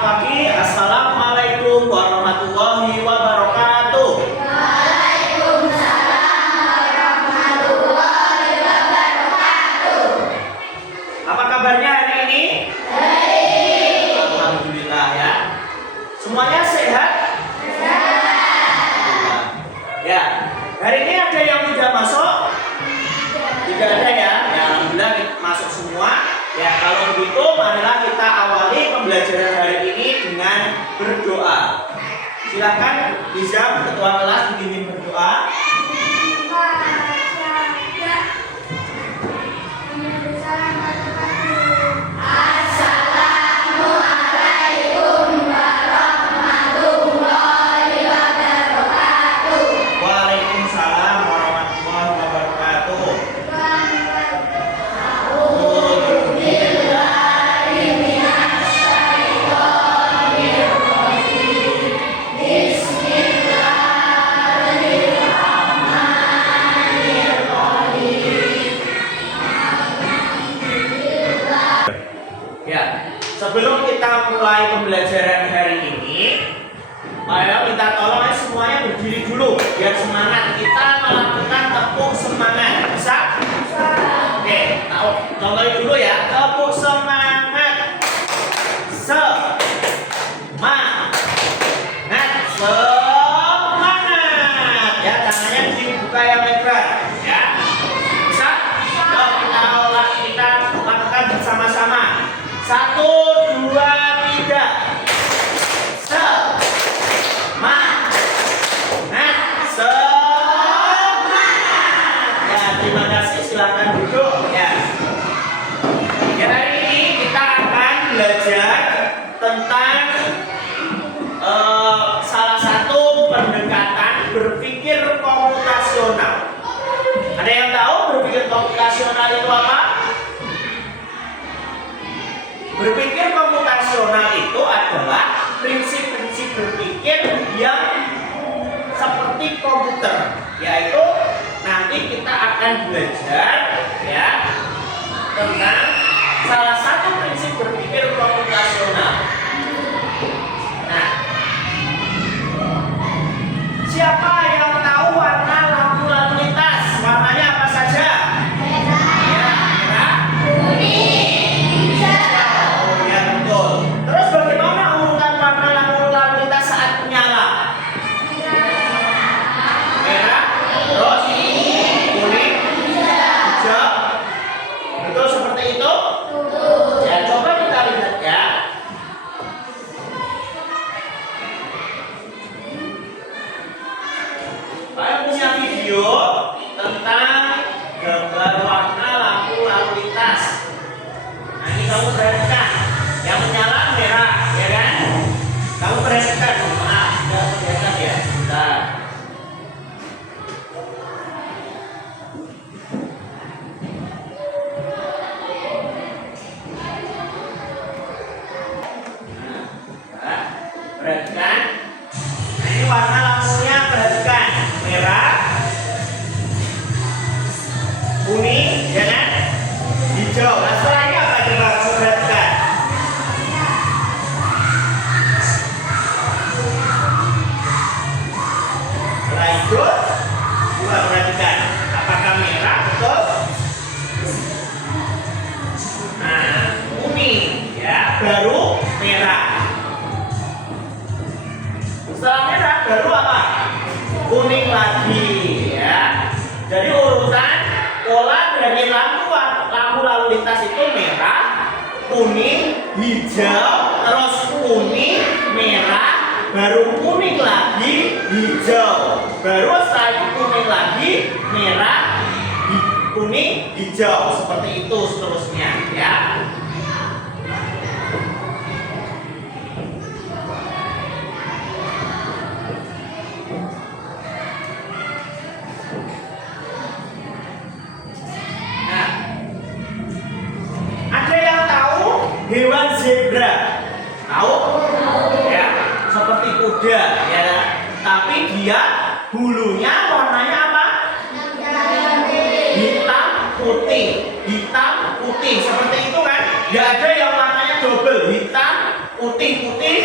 Selamat pagi. Assalamualaikum warahmatullahi wabarakatuh. Waalaikumsalam warahmatullahi wabarakatuh. Apa kabarnya hari ini? Baik. Alhamdulillah ya. Semuanya sehat? Sehat. Ya. Hari ini ada yang tidak masuk? Tidak ada ya. Ya, alhamdulillah masuk semua. Ya, kalau begitu marilah kita awali pembelajaran hari ini dengan berdoa. Silakan Hizam, ketua kelas, dipimpin berdoa. Assalamualaikum warahmatullahi wabarakatuh. Waalaikumsalam warahmatullahi wabarakatuh. Ya, sebelum kita mulai pembelajaran hari ini, ayo minta tolong semuanya berdiri dulu biar semangat. Kita melakukan tepuk semangat. Bisa? Oke, contohin dulu ya. Tepuk semangat. Semangat. Semangat. Ya, tangannya dibuka yang lebar. Ya. Bisa? Yuk, kita lakukan bersama-sama. 1, 2, 3. Semangat. Semangat. Ya, terima kasih. Silakan duduk ya. Ya, hari ini kita akan belajar tentang salah satu pendekatan berpikir komputasional. Ada yang tahu berpikir komputasional itu apa? Berpikir komputasional itu adalah prinsip-prinsip berpikir yang seperti komputer, yaitu nanti kita akan belajar ya tentang salah satu prinsip berpikir komputasional. Nah, siapa yang tahu warna lampu lalu lintas? Warnanya apa saja? Terus bagaimana urutan warna lampu lalu lintas saat menyala? Merah, terus kuning, hijau. Betul seperti itu? Ya, coba kita lihat ya. Saya punya video tentang gambar warna lampu lalu lintas. Nah, ini kamu perhatikan. Yang menyala merah, ya kan? Kamu perhatikan, maaf, tidak kelihatan ya. Bentar. Nah, perhatikan. Nah, ini warna lampunya, perhatikan. Merah, kuning, ya kan? Hijau. Nah, setelah ini apa coba kamu perhatikan? Setelah itu, coba perhatikan. Apakah merah? Betul? Nah, kuning, ya. Baru merah. Setelah merah, baru apa? Kuning lagi, ya. Jadi urutan pola dari lampu lalu lintas itu merah, kuning, hijau, terus kuning, merah, baru kuning lagi, hijau, baru setelah itu kuning lagi, merah, kuning, hijau, seperti itu seterusnya ya. Hewan zebra, tahu? Ya, seperti kuda, ya. Tapi dia bulunya warnanya apa? Hitam putih, hitam putih, seperti itu kan? Gak ada yang warnanya double, hitam putih putih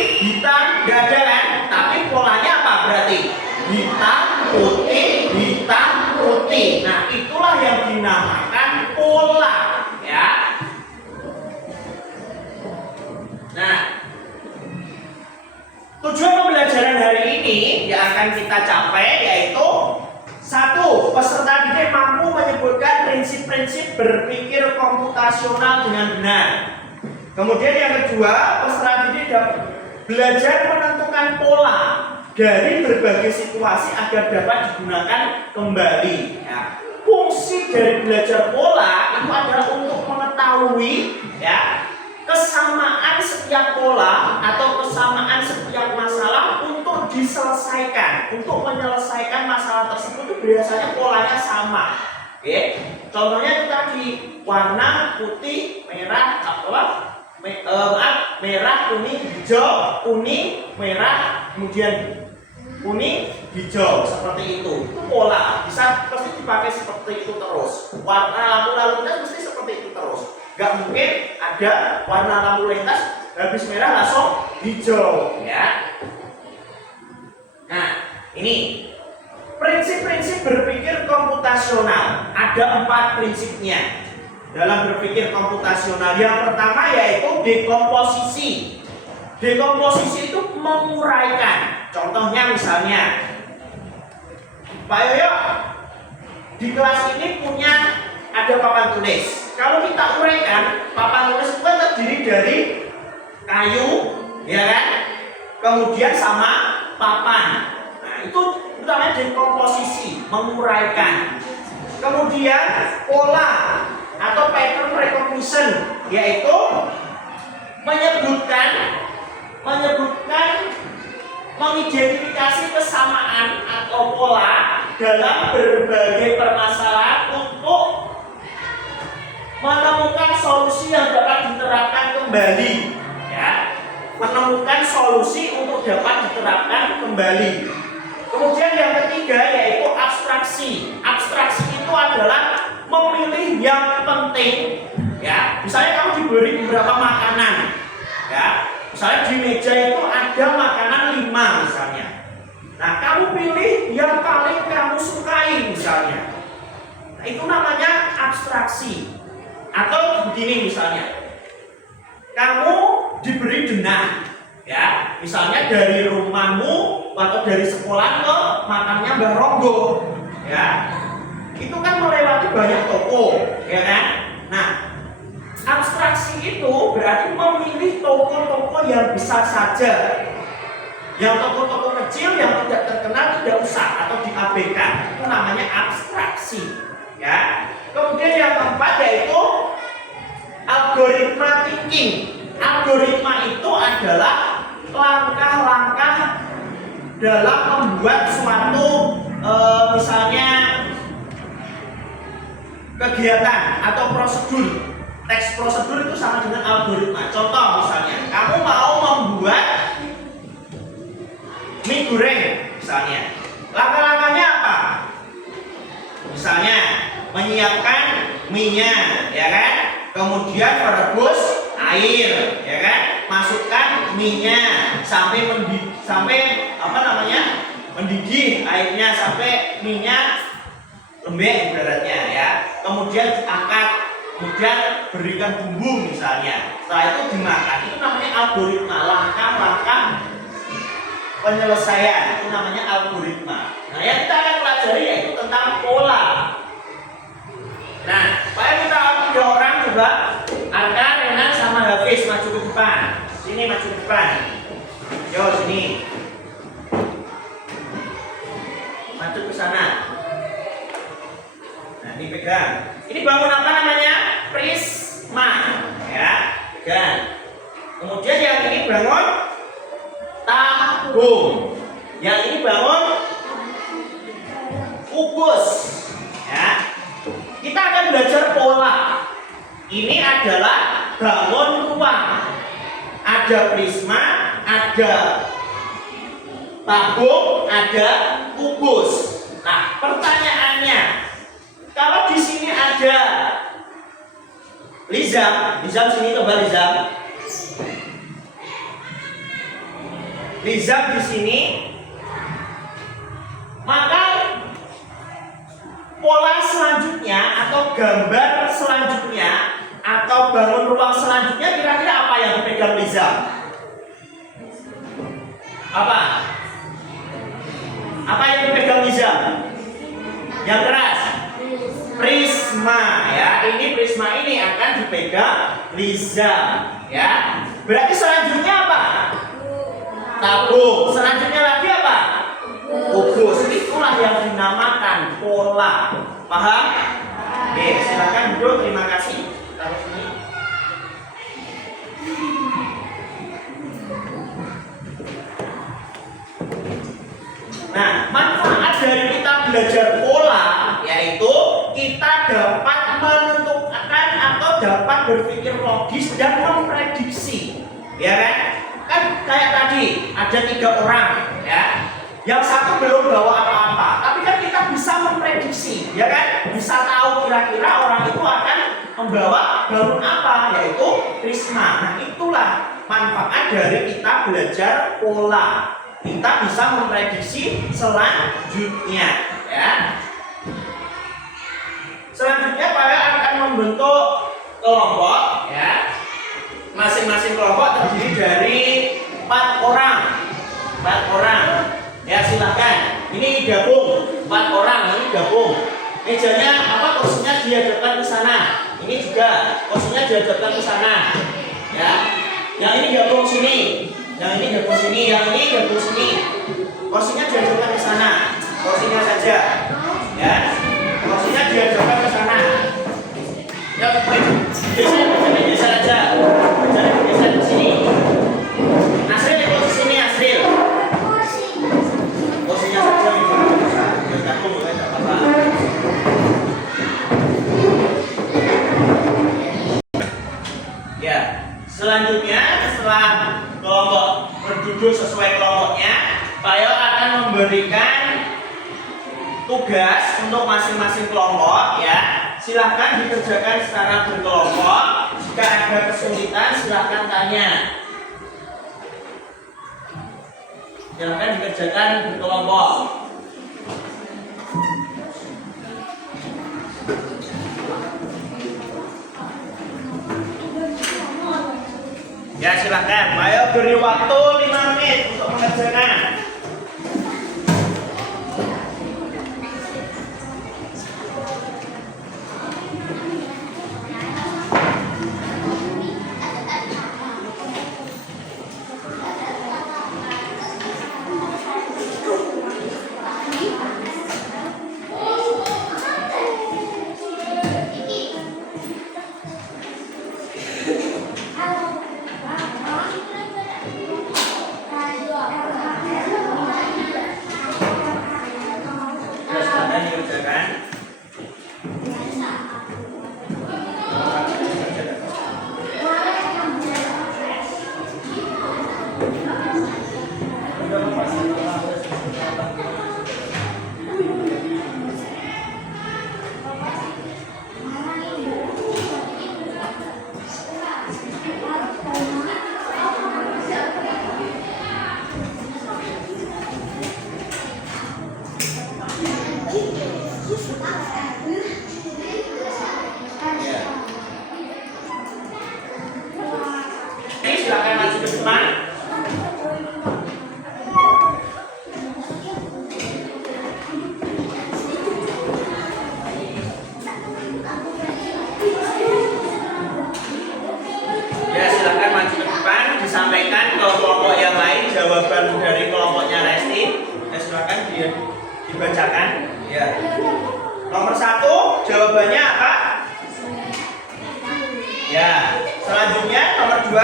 ini yang akan kita capai yaitu satu, peserta didik mampu menyebutkan prinsip-prinsip berpikir komputasional dengan benar. Kemudian yang kedua, peserta didik belajar menentukan pola dari berbagai situasi agar dapat digunakan kembali. Ya. Fungsi dari belajar pola itu adalah untuk mengetahui ya kesamaan setiap pola atau kesamaan setiap masalah untuk diselesaikan. Untuk menyelesaikan masalah tersebut itu biasanya polanya sama. Oke. Contohnya itu tadi warna putih, merah, merah, kuning, hijau, kuning, merah, kemudian kuning, hijau, seperti itu. Itu pola. Bisa pasti dipakai seperti itu terus. Warna lampu lalu lintas mesti seperti itu terus. Gak mungkin ada warna lampu lintas habis merah langsung hijau, ya. Nah, ini prinsip-prinsip berpikir komputasional. Ada 4 prinsipnya dalam berpikir komputasional. Yang pertama yaitu dekomposisi. Dekomposisi itu menguraikan. Contohnya misalnya, Pak Yoyo di kelas ini punya ada papan tulis. Kalau kita uraikan, papan tulis itu kan terdiri dari kayu, ya kan? Kemudian sama papan. Nah, itu namanya dekomposisi, menguraikan. Kemudian pola atau pattern recognition, yaitu mengidentifikasi kesamaan atau pola dalam berbagai permasalahan untuk menemukan solusi yang dapat diterapkan kembali, ya. Menemukan solusi untuk dapat diterapkan kembali. Kemudian yang ketiga yaitu abstraksi. Abstraksi itu adalah memilih yang penting, ya. Misalnya kamu diberi beberapa makanan, ya. Misalnya di meja itu ada makanan 5 misalnya. Nah, kamu pilih yang paling kamu sukai misalnya. Nah, itu namanya abstraksi. Atau begini misalnya, kamu diberi denah, ya, misalnya dari rumahmu atau dari sekolah ke makamnya Mbah Ronggo, ya, itu kan melewati banyak toko, ya kan? Nah, abstraksi itu berarti memilih toko-toko yang besar saja, yang toko-toko kecil yang tidak terkenal tidak usah atau diabaikan, itu namanya abstraksi, ya. Kemudian yang keempat yaitu algoritma thinking. Algoritma itu adalah langkah-langkah dalam membuat suatu misalnya kegiatan atau prosedur. Teks prosedur itu sama dengan algoritma. Contoh misalnya, kamu mau membuat mie goreng misalnya. Langkah-langkahnya apa? Misalnya menyiapkan mie-nya, ya kan? Kemudian merebus air, ya kan? Masukkan mie-nya sampai mendidih airnya sampai mie-nya lembek ibaratnya, ya. Kemudian angkat, kemudian berikan bumbu misalnya. Setelah itu dimakan. Itu namanya algoritma, langkah-langkah penyelesaian. Itu namanya algoritma. Nah, yang kita akan pelajari yaitu tentang pola. Nah, saya minta 3 orang coba, Arka, Renan, sama Hafiz maju ke depan. Sini maju ke depan. Yo sini. Maju ke sana. Nah, ini pegang. Ini bangun apa namanya? Prisma, ya. Pegang. Kemudian yang ini bangun tabung. Yang ini bangun kubus, ya. Kita akan belajar pola. Ini adalah bangun ruang. Ada prisma, ada tabung, ada kubus. Nah, pertanyaannya, kalau di sini ada Lizam sini coba Lizam. Lizam di sini, maka pola selanjutnya atau gambar selanjutnya atau bangun ruang selanjutnya kira-kira apa yang dipegang Lizam? Apa? Apa yang dipegang Liza? Yang keras. Prisma ya. Ini prisma ini akan dipegang Liza ya. Berarti selanjutnya apa? Tabung. Selanjutnya lagi apa? Kubus. Itulah yang dinamakan pola. Paham? Oke, silakan duduk. Terima kasih. Taruh sini. Nah, manfaat dari kita belajar pola yaitu kita dapat menentukan atau dapat berpikir logis dan memprediksi, ya kan? Kan kayak tadi ada 3 orang, ya. Yang satu belum bawa apa-apa, tapi kan kita bisa memprediksi, ya kan? Bisa tahu kira-kira orang itu akan membawa balon apa, yaitu prisma. Nah, itulah manfaat dari kita belajar pola. Kita bisa memprediksi selanjutnya, ya. Selanjutnya Pak akan membentuk kelompok, ya. Masing-masing kelompok terdiri dari 4 orang. 4 orang. Ya, silakan. Ini gabung 4 orang, ini gabung. Mejanya apa? Kursinya dihadapkan ke sana. Ini juga kursinya dihadapkan ke sana. Ya. Yang ini gabung sini. Yang ini gabung sini, yang ini gabung sini. Kursinya dihadapkan ke sana. Kursinya saja. Ya. Kursinya dihadapkan ke sana. Ya, bisa saja. Jangan geser ke sini. Asril ikut ke sini, Asril. Kursinya saja itu. Ya, gabung boleh enggak apa-apa. Ya, selanjutnya setelah kelompok berduduk sesuai kelompoknya, Pak Yo akan memberikan tugas untuk masing-masing kelompok, ya. Silahkan dikerjakan secara berkelompok. Jika ada kesulitan, silahkan tanya. Silahkan dikerjakan berkelompok. Ya, silahkan. Ayo beri waktu 5 menit untuk mengerjakan. Silakan maju ke depan. Ya, silakan maju ke depan, disampaikan ke kelompok yang lain jawaban dari kelompoknya Resti. Ya, silakan dibacakan. Ya. Nomor 1 jawabannya apa? Ya. Selanjutnya nomor 2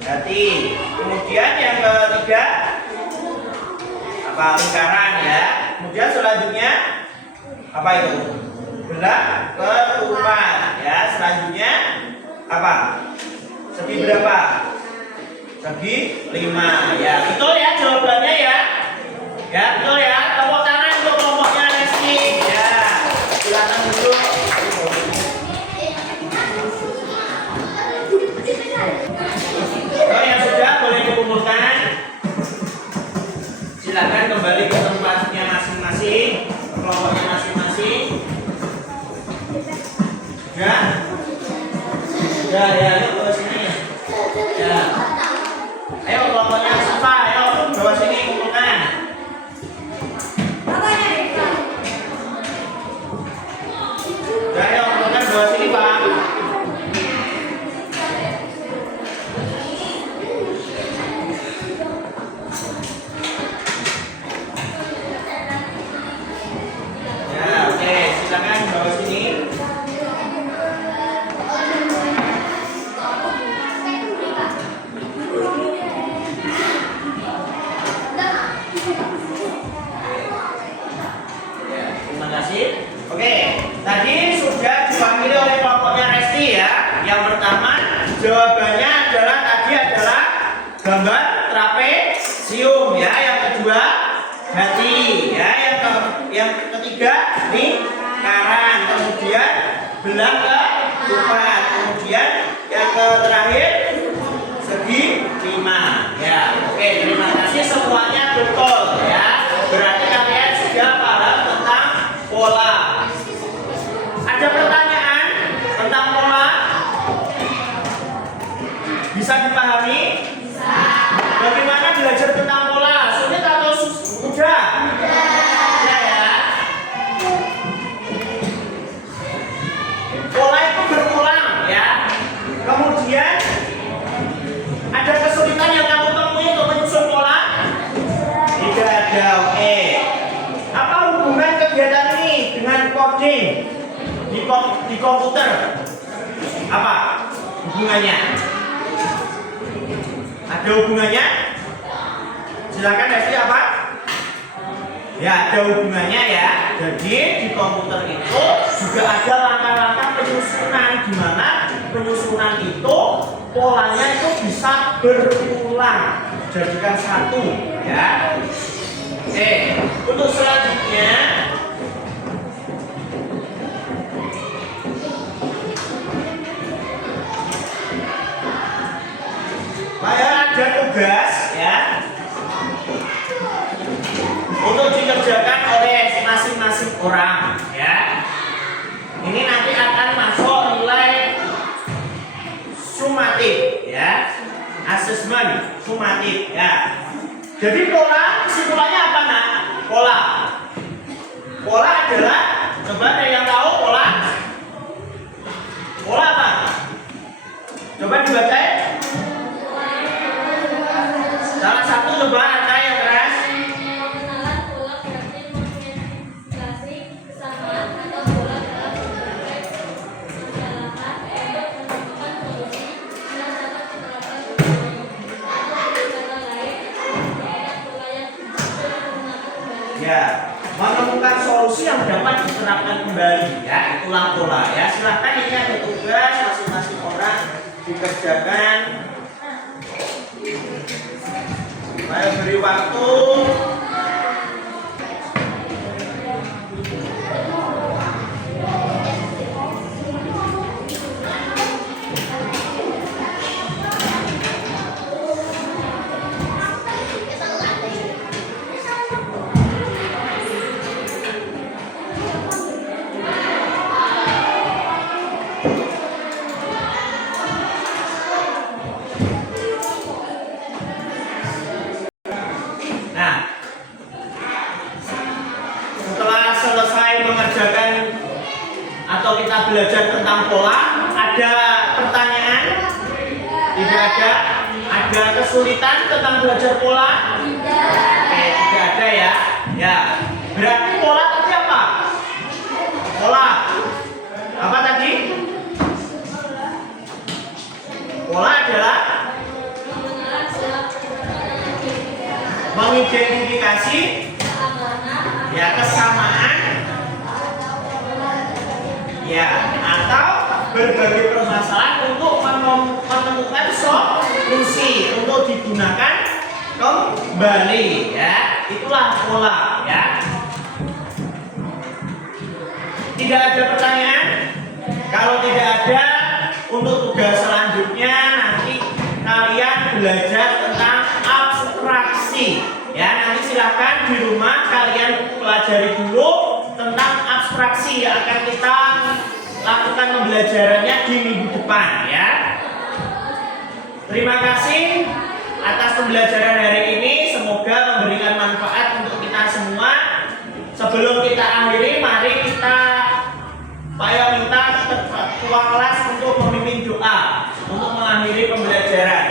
hati. Kemudian yang ketiga apa? Lingkaran, ya. Kemudian selanjutnya apa itu? Belak ketupat, ya. Selanjutnya apa? Segi berapa? Segi 5, ya. Betul ya jawabannya, ya. Ya, betul ya. Tepuk tangan untuk kelompoknya Resti. Ya. Silakan duduk. Oh, yang sudah boleh dikumpulkan. Silakan kembali ke tempatnya masing-masing, kelompoknya masing-masing. Ya, ya, ya, yuk ke sini. Ya, ayo kelompoknya Siva, ayo bawa sini kumpulkan. gambar trapesium ya. Yang kedua hati ya. Yang ketiga lingkaran. Kemudian belah ketupat. Kemudian yang terakhir segi 5 ya. Oke, terima kasih semuanya betul ya. Berarti kalian sudah paham tentang pola. Ada pertanyaan tentang pola? Bisa dipahami? Bisa. Bagaimana belajar tentang pola? Sulit atau mudah? Mudah ya. Pola itu berulang ya. Kemudian ada kesulitan yang kamu temui untuk menyusun pola? Tidak ada. Oke. Apa hubungan kegiatan ini dengan coding di komputer? Apa hubungannya? Ada hubungannya? Silakan Desi, apa? Ya, ada hubungannya ya. Jadi di komputer itu juga ada langkah-langkah penyusunan, di mana penyusunan itu polanya itu bisa berulang, jadikan satu ya. Oke, untuk selanjutnya saya ada tugas ya untuk dikerjakan oleh masing-masing orang ya. Ini nanti akan masuk nilai sumatif ya, asesmen sumatif ya. Jadi pola kesimpulannya apa nak? Pola adalah, coba ada yang tahu pola? Pola apa? Coba dibaca. Salah satu coba ada yang keras. Ya, menemukan solusi yang dapat diterapkan kembali ya, itulah pola ya. Silahkan ini ada tugas masing-masing orang dikerjakan. Saya beri waktu. Atau kita belajar tentang pola, ada pertanyaan? Tidak ada? Ada kesulitan tentang belajar pola? Oke, tidak ada ya. Ya, berarti pola tadi apa? Pola apa tadi? Pola adalah mengidentifikasi ya kesamaan ya, atau berbagai permasalahan untuk menemukan solusi untuk digunakan kembali ya. Itulah pola ya. Tidak ada pertanyaan? Kalau tidak ada, untuk tugas selanjutnya nanti kalian belajar tentang abstraksi ya. Nanti silakan di rumah kalian pelajari dulu tentang abstraksi yang akan kita lakukan pembelajarannya di minggu depan ya. Terima kasih atas pembelajaran hari ini, semoga memberikan manfaat untuk kita semua. Sebelum kita akhiri, mari kita minta ketua kelas untuk memimpin doa untuk mengakhiri pembelajaran.